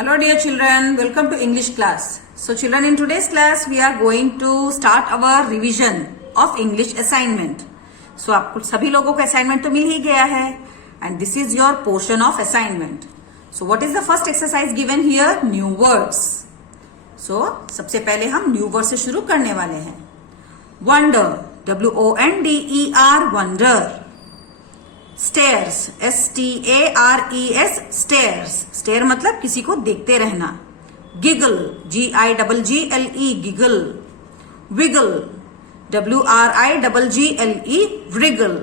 Hello dear children, welcome to English class. So children, in today's class we are going to start our revision of English assignment. So आपको सभी लोगों को assignment तो मिल ही गया है and this is your portion of assignment. So what is the first exercise given here? New words. So सबसे पहले हम new words से शुरू करने वाले हैं. Wonder, W-O-N-D-E-R, wonder. Stares, S-T-A-R-E-S, stares. Stare मतलब किसी को देखते रहना. Giggle, G-I-G-G-L-E, giggle. Wiggle, W-R-I-G-G-L-E, wriggle.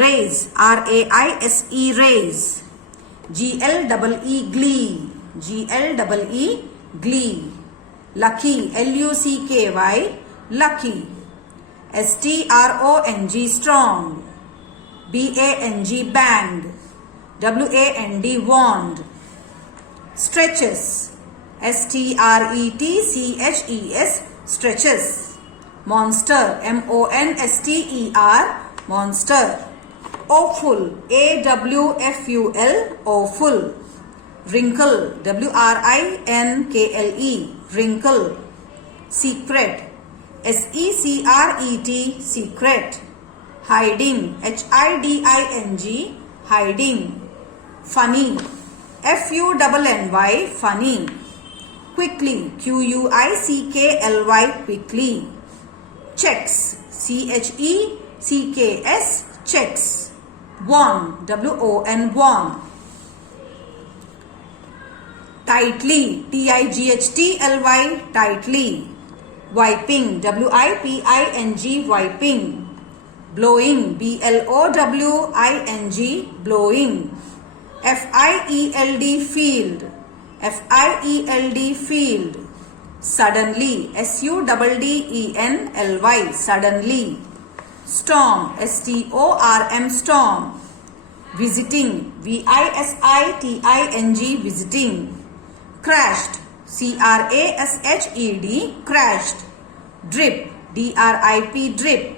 Raise, R-A-I-S-E, raise. G-L-E-E, glee, G-L-E-E, glee. Lucky, L-U-C-K-Y, lucky. S-T-R-O-N-G, strong. B-A-N-G, band. W-A-N-D, wand. Stretches, S-T-R-E-T-C-H-E-S, stretches. Monster, M-O-N-S-T-E-R, monster. Awful, A-W-F-U-L, awful. Wrinkle, W-R-I-N-K-L-E, wrinkle. Secret, S-E-C-R-E-T, secret. Hiding, H-I-D-I-N-G, hiding. Funny, F-U-N-N-Y, funny. Quickly, Q-U-I-C-K-L-Y, quickly. Checks, C-H-E-C-K-S, checks. Won, W-O-N, won. Tightly, T-I-G-H-T-L-Y, tightly. Wiping, W-I-P-I-N-G, wiping. Blowing, B-L-O-W-I-N-G, blowing. F-I-E-L-D, field, F-I-E-L-D, field. Suddenly, S-U-D-D-E-N-L-Y, suddenly. Storm, S-T-O-R-M, storm. Visiting, V-I-S-I-T-I-N-G, visiting. Crashed, C-R-A-S-H-E-D, crashed. Drip, D-R-I-P, drip.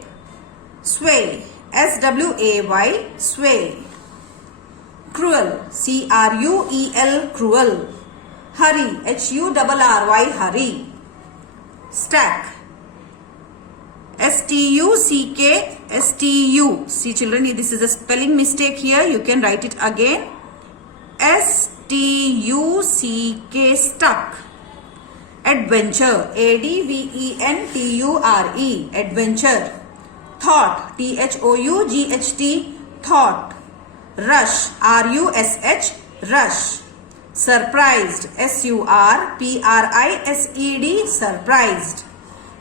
Sway, S-W-A-Y, sway. Cruel, C-R-U-E-L, cruel. Hurry, H-U-R-R-Y, hurry. Stack, S-T-U-C-K, S-T-U. See children, this is a spelling mistake here. You can write it again. S-T-U-C-K, stuck. Adventure, A-D-V-E-N-T-U-R-E, adventure. Thought, T-H-O-U-G-H-T, thought. Rush, R-U-S-H, rush. Surprised, S-U-R-P-R-I-S-E-D, surprised.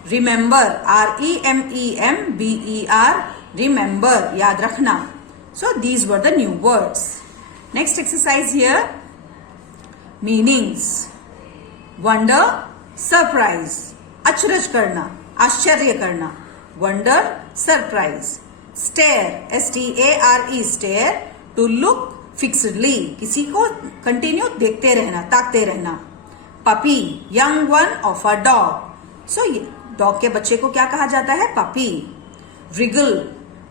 Remember, R-E-M-E-M-B-E-R, remember, याद रखना. So these were the new words. Next exercise here, meanings. Wonder, surprise. अचरज करना, आश्चर्य करना. Wonder, surprise. Stare, S-T-A-R-E, stare. To look fixedly, किसी को continue देखते रहना, ताकते रहना. Puppy, young one of a dog. So dog के बच्चे को क्या कहा जाता है? Puppy. Wriggle,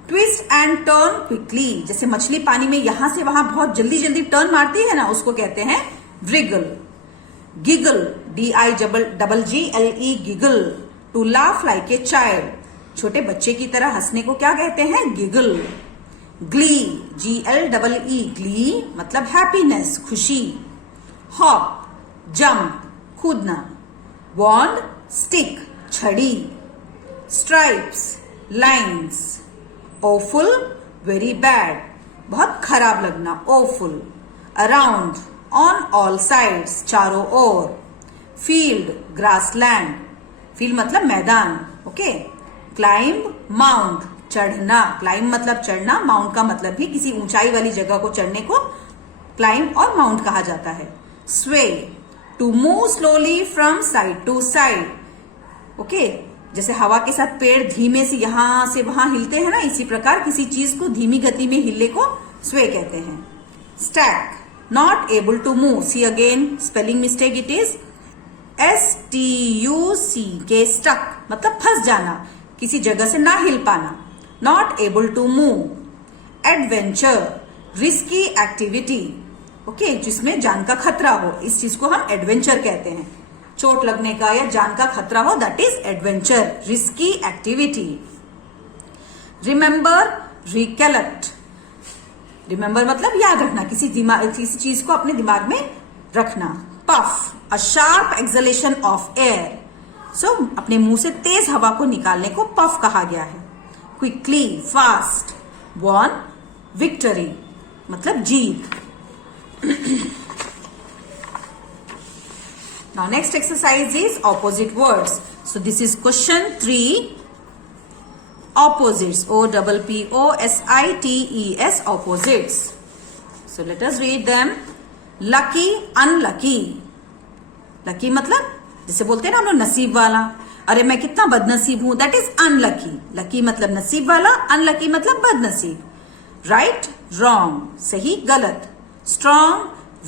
twist and turn quickly. जैसे मछली पानी में यहां से वहां बहुत जल्दी जल्दी टर्न मारती है ना, उसको कहते हैं wriggle. Giggle, D-I-G-G-L-E, giggle. To laugh like a child. छोटे बच्चे की तरह हंसने को क्या कहते हैं? गिगल. ग्ली, G-L-E-E, ग्ली मतलब हैप्पीनेस, खुशी. हॉप, जंप, कूदना. वॉन्ड, स्टिक, छड़ी. Stripes, lines. Awful, very bad, बहुत खराब लगना, awful. Around, on all sides, चारों ओर. फील्ड, ग्रासलैंड, फील्ड मतलब मैदान, ओके. क्लाइंब, माउंट, चढ़ना. क्लाइंब मतलब चढ़ना, माउंट का मतलब भी किसी ऊंचाई वाली जगह को चढ़ने को क्लाइंब और माउंट कहा जाता है. Sway, to move slowly from side to side, okay. जैसे हवा के साथ पेड़ धीमे से यहां से वहां हिलते हैं ना, इसी प्रकार किसी चीज को धीमी गति में हिले को स्वे कहते हैं. Stack, not able to move. See again spelling mistake, it is S-T-U-C-K, stuck मतलब फंस जाना, किसी जगह से ना हिल पाना. Not able to move. Adventure, risky activity. Okay, जिसमें जान का खतरा हो, इस चीज को हम एडवेंचर कहते हैं। चोट लगने का या जान का खतरा हो, that is adventure, risky activity. Remember, recollect. Remember मतलब याद रखना, किसी चीज को अपने दिमाग में रखना। Puff, a sharp exhalation of air. So अपने मुंह से तेज हवा को निकालने को पफ कहा गया है। Quickly, fast. वॉन, विक्टरी मतलब जीत। Now next exercise is opposite words. So this is question 3. Opposites. OPPOSITES. Opposites. So let us read them. Lucky, unlucky. Lucky मतलब जैसे बोलते हैं ना हम लोग नसीब वाला, अरे मैं कितना बदनसीब हूं, दैट इज अनलकी। लकी मतलब नसीब वाला, अनलकी मतलब बदनसीब। राइट, रॉन्ग, सही, गलत। Strong,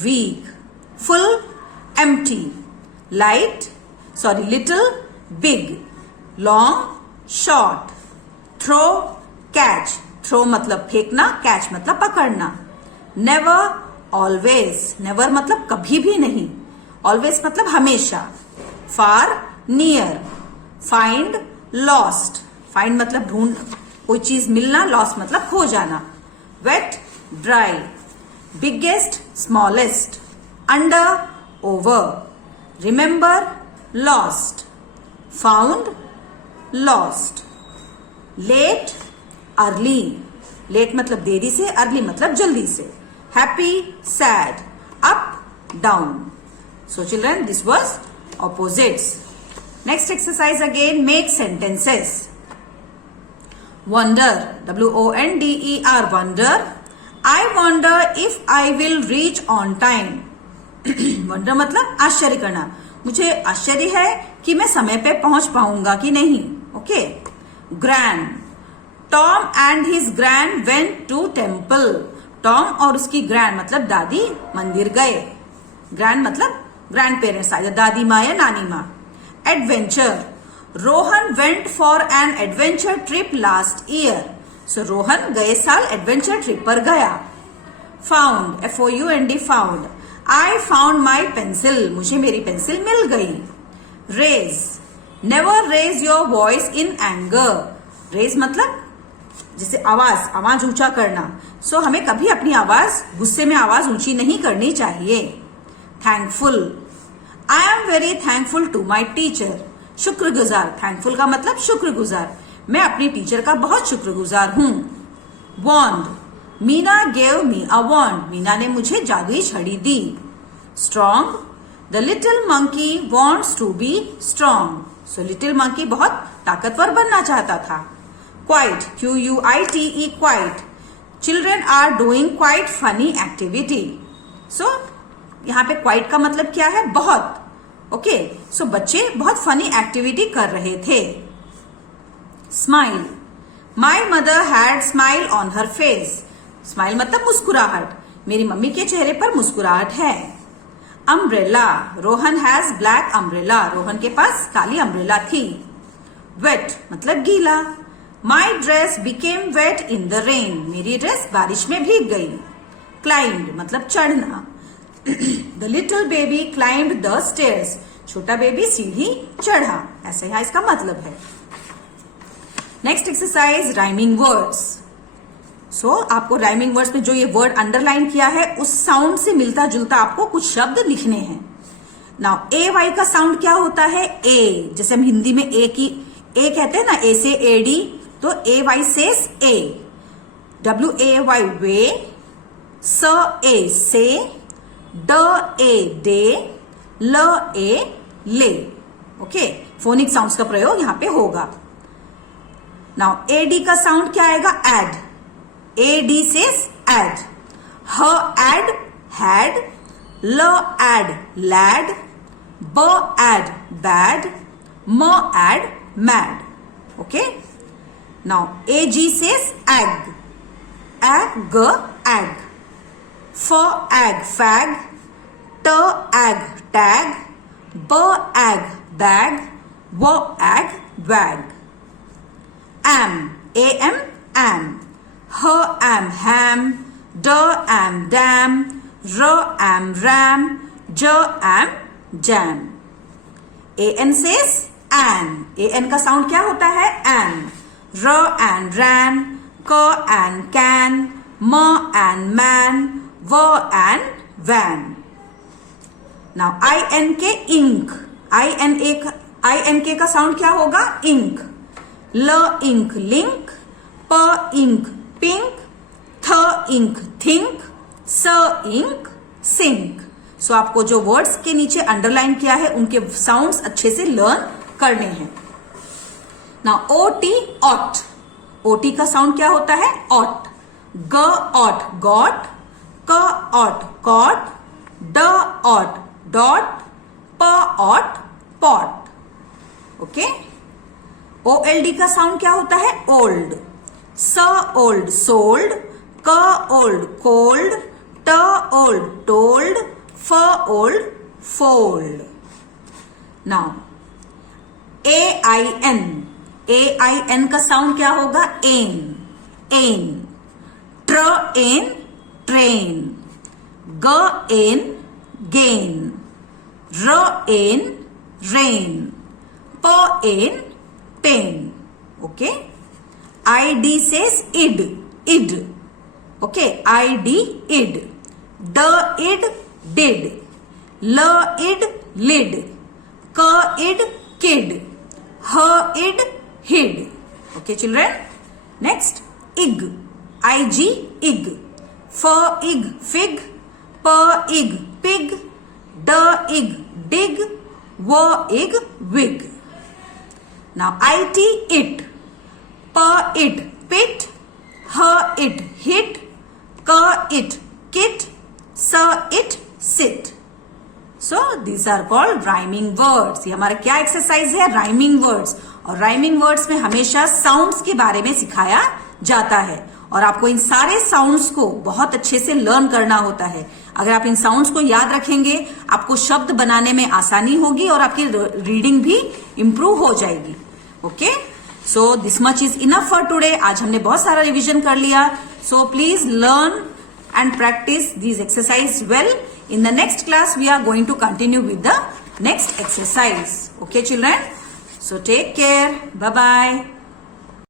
weak. Full, empty. Little, big. Long, short. Throw, catch. Throw मतलब फेंकना, कैच मतलब पकड़ना। Never, always. नेवर मतलब कभी भी नहीं, ऑलवेज मतलब हमेशा। Far, near. Find, lost. Find मतलब ढूंढ, कोई चीज मिलना, लॉस्ट मतलब खो जाना। Wet, dry. Biggest, smallest. Under, over. Remember, lost. Found, lost. Late, early. Late मतलब देरी से, अर्ली मतलब जल्दी से। Happy, sad. Up, down. So children, this was opposites. Next exercise again, make sentences. Wonder, WONDER, wonder. I wonder if I will reach on time. Wonder मतलब आश्चर्य करना, मुझे आश्चर्य है कि मैं समय पे पहुंच पाऊंगा कि नहीं। Okay. Grand, Tom and his grand went to temple. Tom और उसकी grand मतलब दादी मंदिर गए। Grand मतलब ग्रैंड पेरेंट्स आए, दादी माँ या नानी माँ। Adventure, Rohan went for an adventure trip last year. So Rohan गए साल एडवेंचर ट्रिप पर गया। Found, FOUND, found. I found my pencil, मुझे मेरी पेंसिल मिल गई। Raise, never raise your voice in anger. Raise मतलब जैसे आवाज ऊंचा करना। सो हमें कभी अपनी आवाज, गुस्से में आवाज ऊंची नहीं करनी चाहिए। Thankful, I am very thankful to my teacher. शुक्रगुजार, थैंकफुल का मतलब शुक्रगुजार, मैं अपनी टीचर का बहुत शुक्रगुजार हूं। Wand, Meena gave me a wand, Meena ने मुझे जादुई छड़ी दी। Strong, the little monkey wants to be strong. So little monkey बहुत ताकतवर बनना चाहता था। Quite, QUITE, quite. Children are doing quite funny activity. So यहाँ पे क्वाइट का मतलब क्या है, बहुत। ओके, सो बच्चे बहुत फनी एक्टिविटी कर रहे थे। Smile, my mother had smile on her face. Smile मतलब मुस्कुराहट, मेरी मम्मी के चेहरे पर मुस्कुराहट है। Umbrella, Rohan has black umbrella, Rohan के पास काली अम्ब्रेला थी। वेट मतलब गीला, my dress became wet in the rain, मेरी ड्रेस बारिश में भीग गई। क्लाइंब मतलब चढ़ना, the little baby climb the stairs, छोटा बेबी सीढ़ी चढ़ा, ऐसे यहाँ इसका मतलब है। Next exercise, rhyming words. सो आपको राइमिंग वर्ड्स में जो ये वर्ड अंडरलाइन किया है उस साउंड से मिलता जुलता आपको कुछ शब्द लिखने हैं। नाउ AY का साउंड क्या होता है, ए। जैसे हम हिंदी में ए कहते हैं ना, ए से AD, तो AY सेस ए। WAY वे, स से, ड डे, ल ले। ओके, फोनिक साउंड्स का प्रयोग यहां पे होगा। नाउ AD का साउंड क्या आएगा, ad. AD says ad. H ad had, l ad lad, b ad bad, m ad mad. Okay, now AG says egg, egg, f egg fag, t egg tag, b egg bag, w egg wag. Am, am, h am ham, d am dam, R am ram, J am jam. An says an. An का sound क्या होता है? An. R and ran, K and can, M and man, V and van. Now INK ink. INK का sound क्या होगा? Ink. L ink link, P ink pink, Th ink think, S ink sink. सो आपको जो words के नीचे underline किया है उनके साउंड्स अच्छे से लर्न करने हैं. Now OT ot. OT का साउंड क्या होता है? Ot. G ot got, K ot cot, D ot dot, P ot pot. Okay. OLD का साउंड क्या होता है? Old. S old sold, K old cold, T old told, F old fold. Now AIN का sound क्या होगा? Ain. Tr ain train, g ain gain, r ain rain, p ain pain. Okay. ID says id. Okay. ID id. D id did, L id lid, K id kid, H id hid. Okay children. Next ig. IG ig, F ig fig, P ig pig, D ig dig, W ig wig. Now IT it, P it pit, H it hit, K it kit, S it sit. So these are called rhyming words. ये हमारा क्या exercise है? Rhyming words. और rhyming words में हमेशा sounds के बारे में सिखाया जाता है और आपको इन सारे साउंड्स को बहुत अच्छे से लर्न करना होता है. अगर आप इन साउंड्स को याद रखेंगे आपको शब्द बनाने में आसानी होगी और आपकी रीडिंग भी इंप्रूव हो जाएगी. Okay. So this much is enough for today. आज हमने बहुत सारा रिविजन कर लिया. So please learn and practice these exercise well. In the next class we are going to continue with the next exercise. Okay children, so take care. Bye bye.